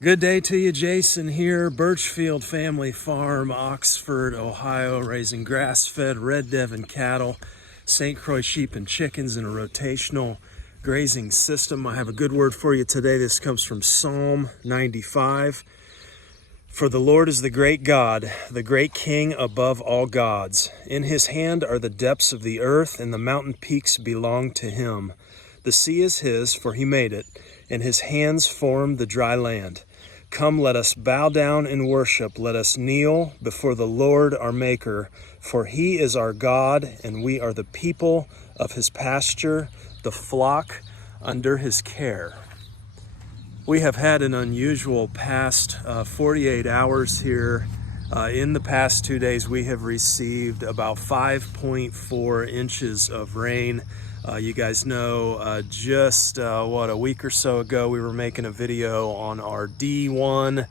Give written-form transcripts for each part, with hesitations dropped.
Good day to you, Jason here, Birchfield Family Farm, Oxford, Ohio, raising grass-fed Red Devon cattle, St Croix sheep and chickens in a rotational grazing system. I have a good word for you today. This comes from Psalm 95. For the Lord is the great God, the great King above all gods. In his hand are the depths of the earth, and the mountain peaks belong to him. The sea is his, for he made it, and his hands formed the dry land. Come, let us bow down in worship. Let us kneel before the Lord our Maker. For he is our God, and we are the people of his pasture, the flock under his care. We have had an unusual past 48 hours here. In the past 2 days, we have received about 5.4 inches of rain. You guys know just a week or so ago, we were making a video on our D1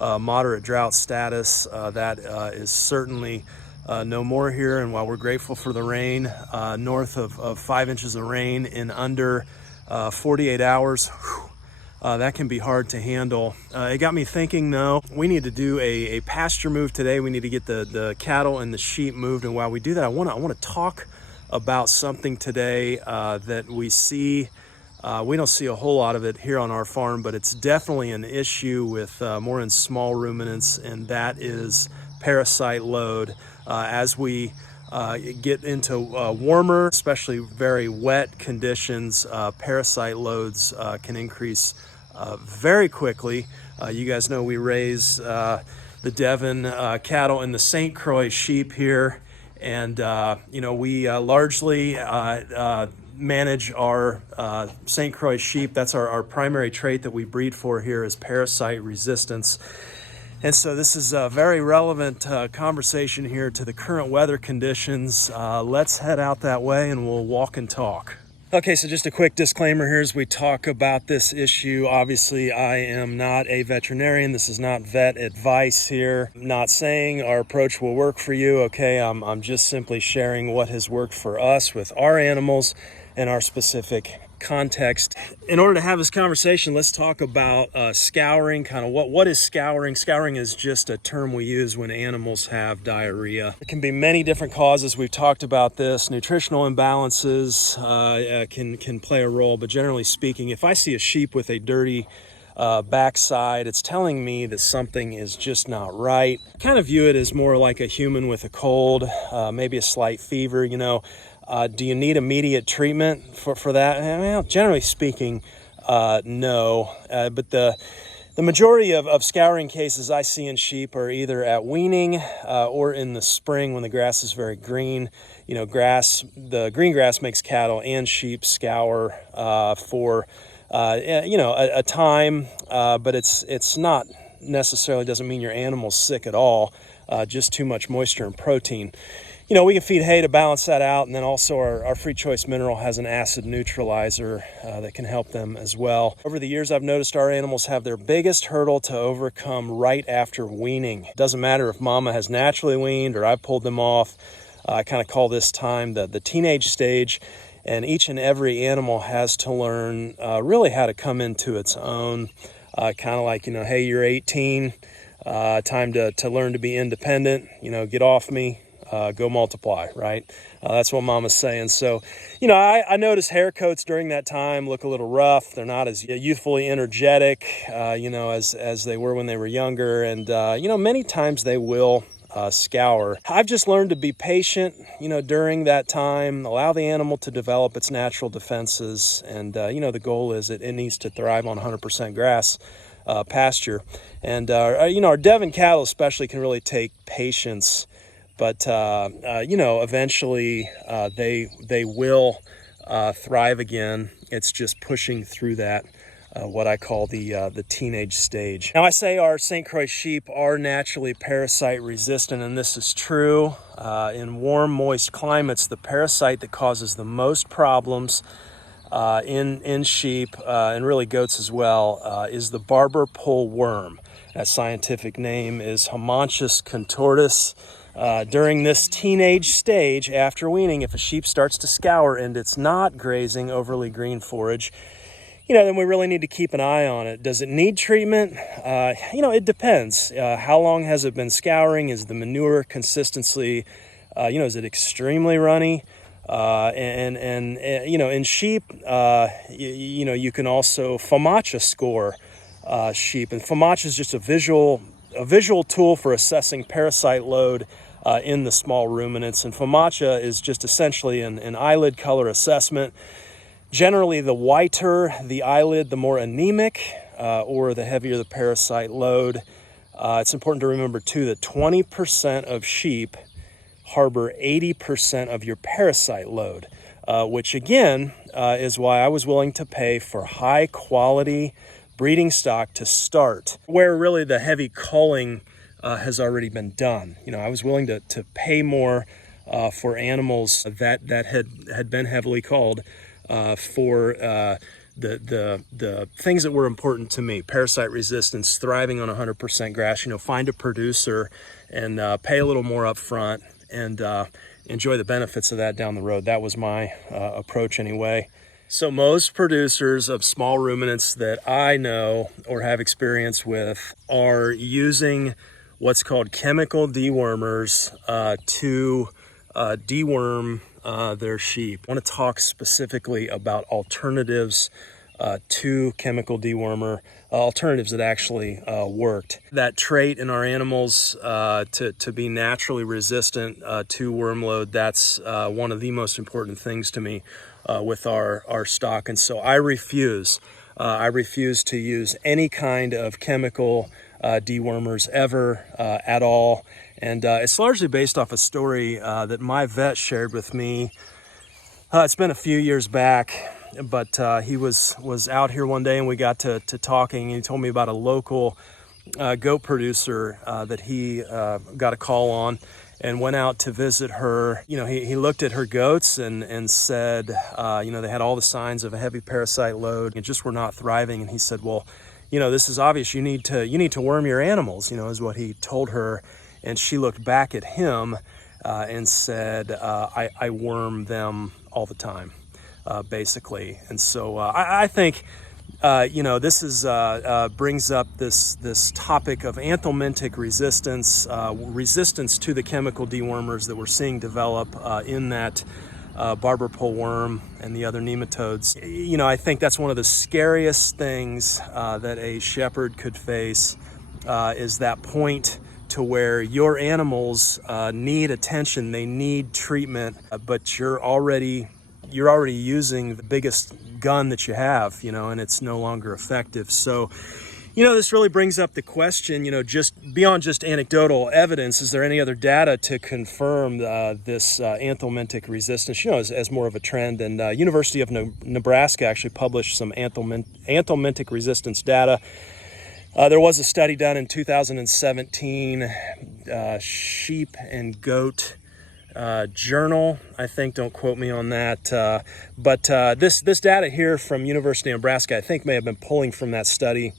moderate drought status. That is certainly no more here. And while we're grateful for the rain, north of 5 inches of rain in under 48 hours, that can be hard to handle. It got me thinking, though, we need to do a pasture move today. We need to get the cattle and the sheep moved. And while we do that, I want to talk about something today that we see. We don't see a whole lot of it here on our farm, but it's definitely an issue with more in small ruminants, and that is parasite load. As we get into warmer, especially very wet conditions, parasite loads can increase very quickly. You guys know we raise the Devon cattle and the St Croix sheep here. And, we largely manage our St Croix sheep. That's our primary trait that we breed for here is parasite resistance. And so this is a very relevant conversation here to the current weather conditions. Let's head out that way and we'll walk and talk. Okay, so just a quick disclaimer here as we talk about this issue. Obviously, I am not a veterinarian. This is not vet advice here. I'm not saying our approach will work for you, okay? I'm just simply sharing what has worked for us with our animals and our specific context. In order to have this conversation, let's talk about scouring. Kind of what is scouring? Scouring is just a term we use when animals have diarrhea. It can be many different causes. We've talked about this. Nutritional imbalances can play a role, but generally speaking, if I see a sheep with a dirty backside, it's telling me that something is just not right. I kind of view it as more like a human with a cold, maybe a slight fever, do you need immediate treatment for that? Well, generally speaking, no. But the majority of scouring cases I see in sheep are either at weaning or in the spring when the grass is very green. The green grass makes cattle and sheep scour for a time, but it's not necessarily doesn't mean your animal's sick at all. Just too much moisture and protein. We can feed hay to balance that out, and then also our free choice mineral has an acid neutralizer that can help them as well. Over the years, I've noticed our animals have their biggest hurdle to overcome right after weaning. It doesn't matter if mama has naturally weaned or I pulled them off. I kind of call this time the teenage stage, and each and every animal has to learn really how to come into its own. Kind of like, hey, you're 18, time to learn to be independent, get off me. Go multiply, right? That's what mama's saying. So, I notice hair coats during that time look a little rough. They're not as youthfully energetic, as they were when they were younger. And, many times they will scour. I've just learned to be patient, during that time, allow the animal to develop its natural defenses. And, the goal is it needs to thrive on 100% grass pasture. And, our Devon cattle especially can really take patience. But, eventually they will thrive again. It's just pushing through that, what I call the teenage stage. Now, I say our St. Croix sheep are naturally parasite resistant, and this is true. In warm, moist climates, the parasite that causes the most problems in sheep, and really goats as well, is the barber pole worm. That scientific name is Homonchus contortus. During this teenage stage after weaning, if a sheep starts to scour and it's not grazing overly green forage, then we really need to keep an eye on it. Does it need treatment? It depends. How long has it been scouring? Is the manure consistency, is it extremely runny? In sheep, you can also FOMACHA score sheep, and FOMACHA is just a visual tool for assessing parasite load in the small ruminants. And FOMACHA is just essentially an eyelid color assessment. Generally, the whiter the eyelid, the more anemic, or the heavier the parasite load. It's important to remember too that 20% of sheep harbor 80% of your parasite load, which again is why I was willing to pay for high quality breeding stock to start, where really the heavy culling has already been done. I was willing to pay more for animals that had been heavily culled for the things that were important to me: parasite resistance, thriving on 100% grass. Find a producer and pay a little more up front and enjoy the benefits of that down the road. That was my approach anyway. So most producers of small ruminants that I know or have experience with are using what's called chemical dewormers to deworm their sheep. I want to talk specifically about alternatives to chemical dewormer, alternatives that actually worked. That trait in our animals to be naturally resistant to worm load, that's one of the most important things to me with our stock. And so I refuse to use any kind of chemical dewormers ever at all. And it's largely based off a story that my vet shared with me. It's been a few years back, but he was out here one day and we got to talking, and he told me about a local goat producer that he got a call on and went out to visit her. He looked at her goats and said, they had all the signs of a heavy parasite load and just were not thriving. And he said, well, this is obvious. You need to worm your animals, is what he told her. And she looked back at him and said, I worm them all the time, basically. And so I think, this is brings up this topic of anthelmintic resistance, resistance to the chemical dewormers that we're seeing develop in that barber pole worm and the other nematodes. I think that's one of the scariest things that a shepherd could face, is that point to where your animals need attention, they need treatment, but you're already using the biggest gun that you have, and it's no longer effective. So, this really brings up the question, just beyond just anecdotal evidence, is there any other data to confirm this anthelmintic resistance, as more of a trend? And University of Nebraska actually published some anthelmintic resistance data. There was a study done in 2017, Sheep and Goat Journal, I think. Don't quote me on that. But this data here from University of Nebraska, I think, may have been pulling from that study.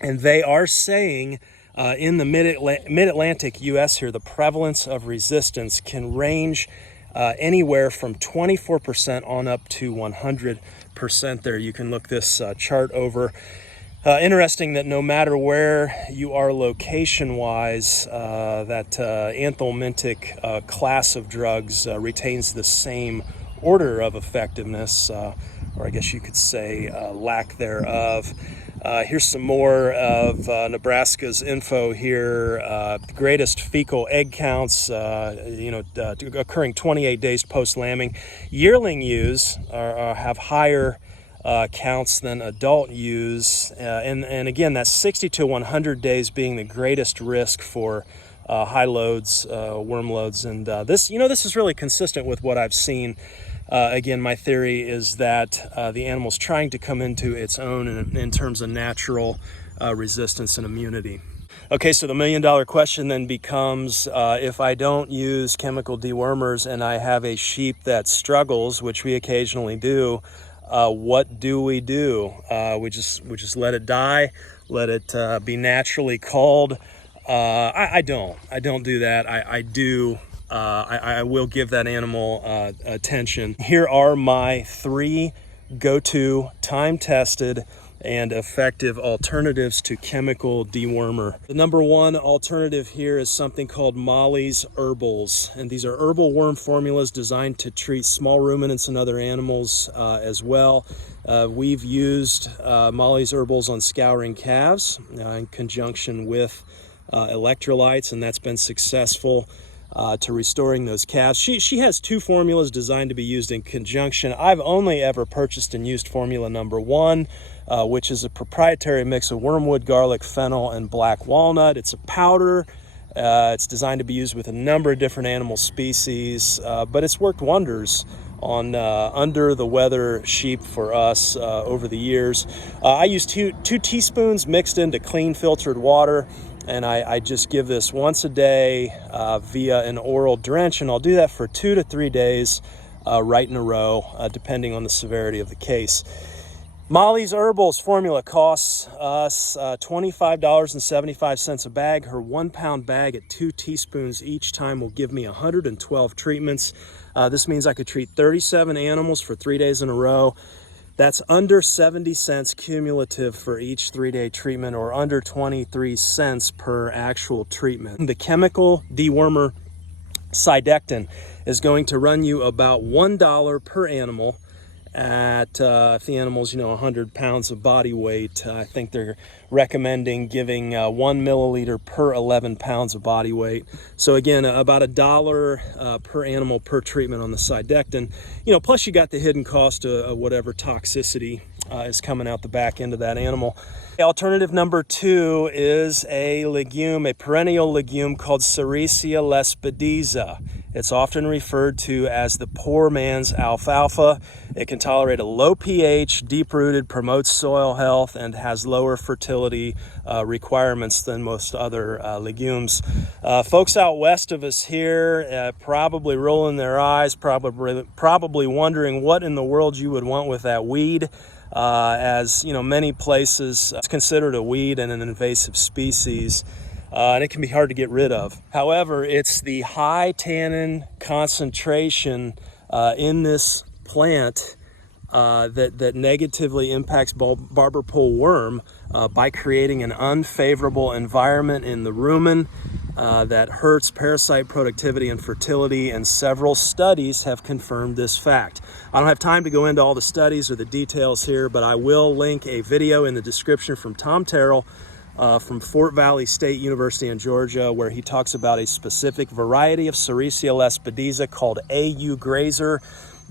And they are saying in the mid-Atlantic U.S. here, the prevalence of resistance can range anywhere from 24% on up to 100% there. You can look this chart over. Interesting that no matter where you are location-wise, that anthelmintic class of drugs retains the same order of effectiveness, or I guess you could say lack thereof. Here's some more of Nebraska's info here. The greatest fecal egg counts, occurring 28 days post-lambing. Yearling ewes have higher counts than adult ewes, and again, that's 60 to 100 days being the greatest risk for high loads, worm loads. And this is really consistent with what I've seen. Again, my theory is that the animal's trying to come into its own in terms of natural resistance and immunity. Okay, so the million-dollar question then becomes, if I don't use chemical dewormers and I have a sheep that struggles, which we occasionally do, what do? We just let it die, let it be naturally culled. I don't do that. I will give that animal attention. Here are my 3 go-to, time-tested, and effective alternatives to chemical dewormer. The number one alternative here is something called Molly's Herbals, and these are herbal worm formulas designed to treat small ruminants and other animals as well. We've used Molly's Herbals on scouring calves in conjunction with electrolytes, and that's been successful to restoring those calves. She has two formulas designed to be used in conjunction. I've only ever purchased and used formula number one, which is a proprietary mix of wormwood, garlic, fennel, and black walnut. It's a powder. It's designed to be used with a number of different animal species, but it's worked wonders on under the weather sheep for us over the years. I use two teaspoons mixed into clean filtered water, and I just give this once a day via an oral drench, and I'll do that for 2 to 3 days right in a row, depending on the severity of the case. Molly's Herbals formula costs us $25.75 a bag. Her 1 pound bag at 2 teaspoons each time will give me 112 treatments. This means I could treat 37 animals for 3 days in a row. That's under 70 cents cumulative for each 3-day treatment, or under 23 cents per actual treatment. The chemical dewormer Sidectin is going to run you about $1 per animal. At if the animal's 100 pounds of body weight, I think they're recommending giving 1 milliliter per 11 pounds of body weight. So again, about $1 per animal per treatment on the Sidectin. Plus you got the hidden cost of whatever toxicity is coming out the back end of that animal. Alternative number 2 is a legume, a perennial legume called Sericea lespedeza. It's often referred to as the poor man's alfalfa. It can tolerate a low pH, deep-rooted, promotes soil health, and has lower fertility requirements than most other legumes. Folks out west of us here probably rolling their eyes, probably wondering what in the world you would want with that weed. As many places, it's considered a weed and an invasive species. And it can be hard to get rid of. However, it's the high tannin concentration in this plant that negatively impacts barber pole worm by creating an unfavorable environment in the rumen that hurts parasite productivity and fertility, and several studies have confirmed this fact. I don't have time to go into all the studies or the details here, but I will link a video in the description from Tom Terrell from Fort Valley State University in Georgia, where he talks about a specific variety of Sericea lespedeza called AU Grazer,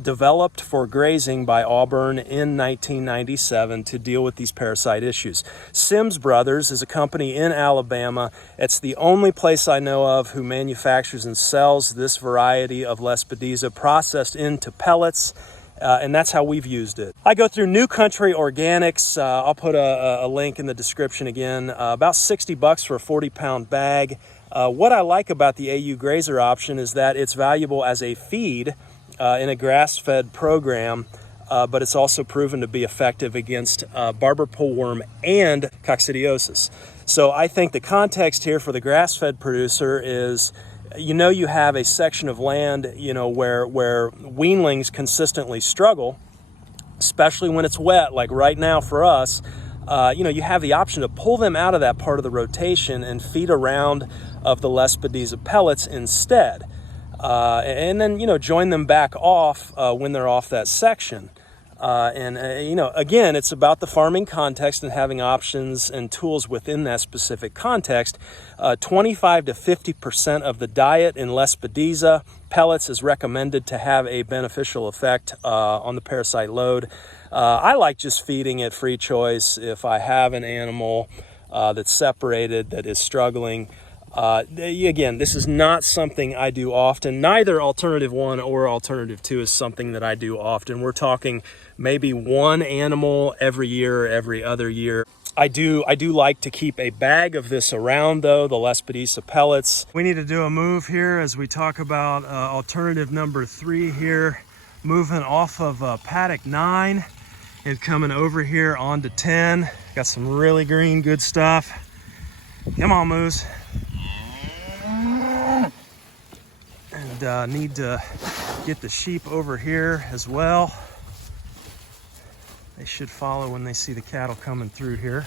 developed for grazing by Auburn in 1997 to deal with these parasite issues. Sims Brothers is a company in Alabama. It's the only place I know of who manufactures and sells this variety of lespedeza processed into pellets. And that's how we've used it. I go through New Country Organics. I'll put a link in the description again. About $60 for a 40-pound bag. What I like about the AU Grazer option is that it's valuable as a feed in a grass-fed program, but it's also proven to be effective against barber pole worm and coccidiosis. So I think the context here for the grass-fed producer is, you have a section of land, where weanlings consistently struggle, especially when it's wet, like right now for us. You have the option to pull them out of that part of the rotation and feed a round of the lespedeza pellets instead. And then, join them back off when they're off that section. Again, it's about the farming context and having options and tools within that specific context. 25 to 50% of the diet in lespedeza pellets is recommended to have a beneficial effect on the parasite load. I like just feeding it free choice if I have an animal that's separated, that is struggling. Again, this is not something I do often. Neither alternative 1 or alternative 2 is something that I do often. We're talking maybe one animal every year or every other year. I do like to keep a bag of this around, though, the lespedeza pellets. We need to do a move here as we talk about alternative number 3 here, moving off of paddock 9 and coming over here onto 10. Got some really green, good stuff. Come on, Moose. And need to get the sheep over here as well. They should follow when they see the cattle coming through here.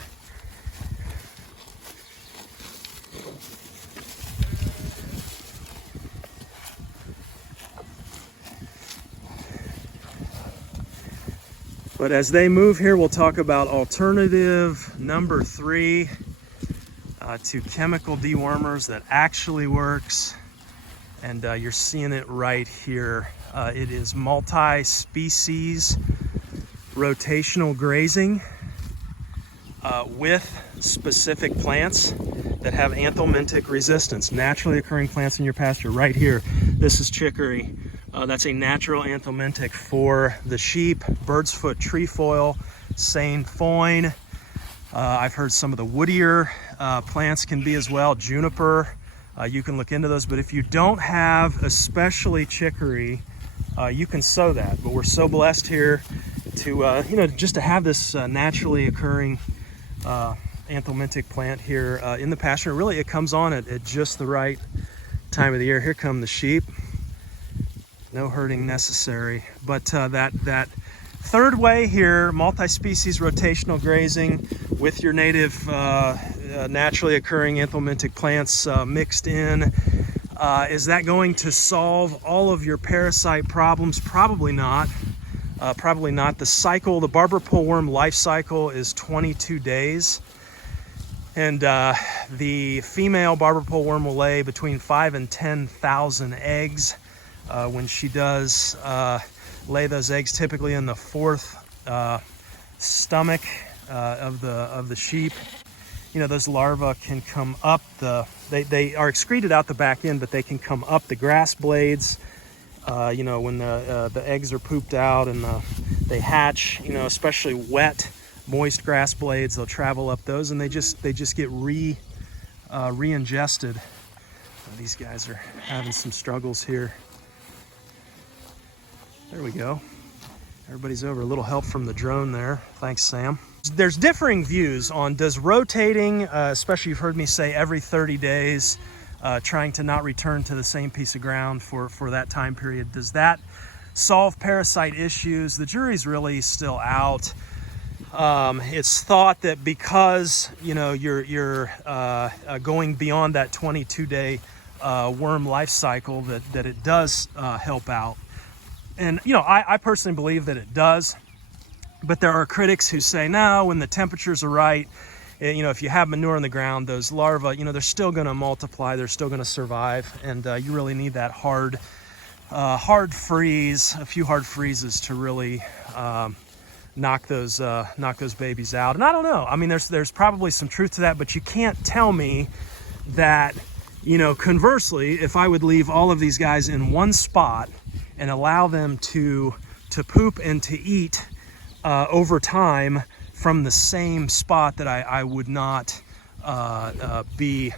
But as they move here, we'll talk about alternative number 3 to chemical dewormers that actually works. And you're seeing it right here. It is multi-species rotational grazing with specific plants that have anthelmintic resistance. Naturally occurring plants in your pasture right here. This is chicory. That's a natural anthelmintic for the sheep. Bird's foot trefoil, sainfoin. I've heard some of the woodier plants can be as well. Juniper. You can look into those, but if you don't have especially chicory, you can sow that. But we're so blessed here to just to have this naturally occurring anthelmintic plant here in the pasture. Really, it comes on at just the right time of the year. Here come the sheep. No herding necessary. But that third way here, multi-species rotational grazing with your native naturally occurring anthelmintic plants mixed in. Is that going to solve all of your parasite problems? Probably not. Probably not. The cycle, the barber pole worm life cycle is 22 days. And the female barber pole worm will lay between 5,000 and 10,000 eggs. When she does lay those eggs, typically in the 4th stomach of the sheep, those larvae can come up they are excreted out the back end, but they can come up the grass blades. When the eggs are pooped out and they hatch, especially wet, moist grass blades, they'll travel up those, and they just get re-ingested. These guys are having some struggles here. There we go. Everybody's over. A little help from the drone there. Thanks, Sam. There's differing views on does rotating, especially you've heard me say every 30 days, trying to not return to the same piece of ground for that time period, does that solve parasite issues? The jury's really still out. It's thought that because you're going beyond that 22-day worm life cycle, that it does help out. And I personally believe that it does, but there are critics who say no, when the temperatures are right, if you have manure in the ground, those larvae, they're still going to multiply, they're still going to survive, and you really need that hard freeze, a few hard freezes to really knock those babies out. And I don't know. I mean, there's probably some truth to that, but you can't tell me that, conversely, if I would leave all of these guys in one spot and allow them to poop and to eat over time from the same spot, that I would not be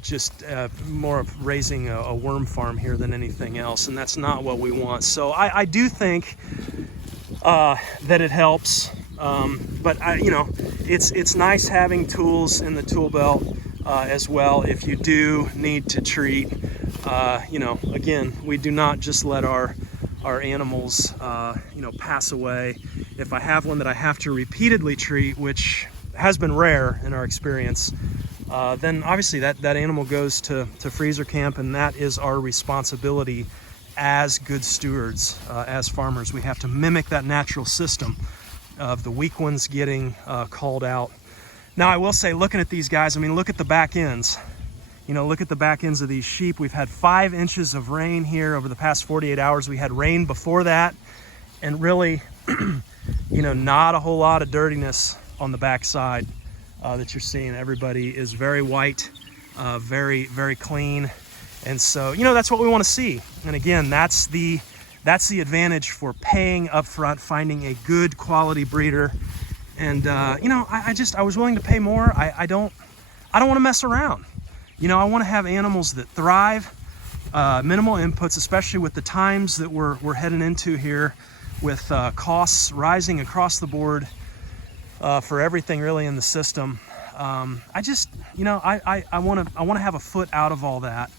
just more of raising a worm farm here than anything else, and that's not what we want. So I do think that it helps, but it's nice having tools in the tool belt as well if you do need to treat. Again, we do not just let our animals pass away. If I have one that I have to repeatedly treat, which has been rare in our experience, then obviously that animal goes to freezer camp, and that is our responsibility as good stewards, as farmers. We have to mimic that natural system of the weak ones getting called out. Now, I will say, looking at these guys, look at the back ends. Look at the back ends of these sheep. We've had 5 inches of rain here over the past 48 hours. We had rain before that, and really, not a whole lot of dirtiness on the back side that you're seeing. Everybody is very white, very, very clean. And so, that's what we want to see. And again, that's the advantage for paying up front, finding a good quality breeder. And, I was willing to pay more. I don't want to mess around. I want to have animals that thrive, minimal inputs, especially with the times that we're heading into here, with costs rising across the board for everything really in the system. I want to have a foot out of all that,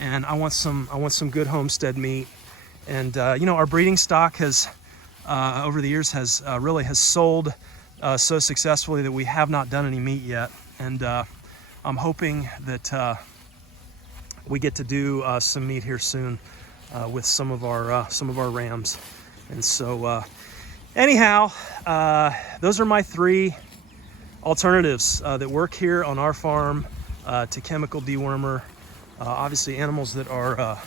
and I want some good homestead meat. And our breeding stock has over the years has really sold so successfully that we have not done any meat yet, and I'm hoping that we get to do some meat here soon with some of our rams. And so anyhow, those are my 3 alternatives that work here on our farm to chemical dewormer. Obviously, animals that are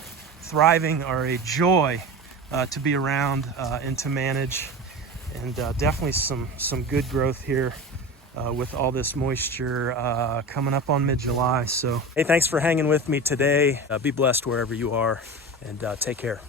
thriving are a joy to be around and to manage, and definitely some good growth here with all this moisture coming up on mid-July. So, hey, thanks for hanging with me today. Be blessed wherever you are, and take care.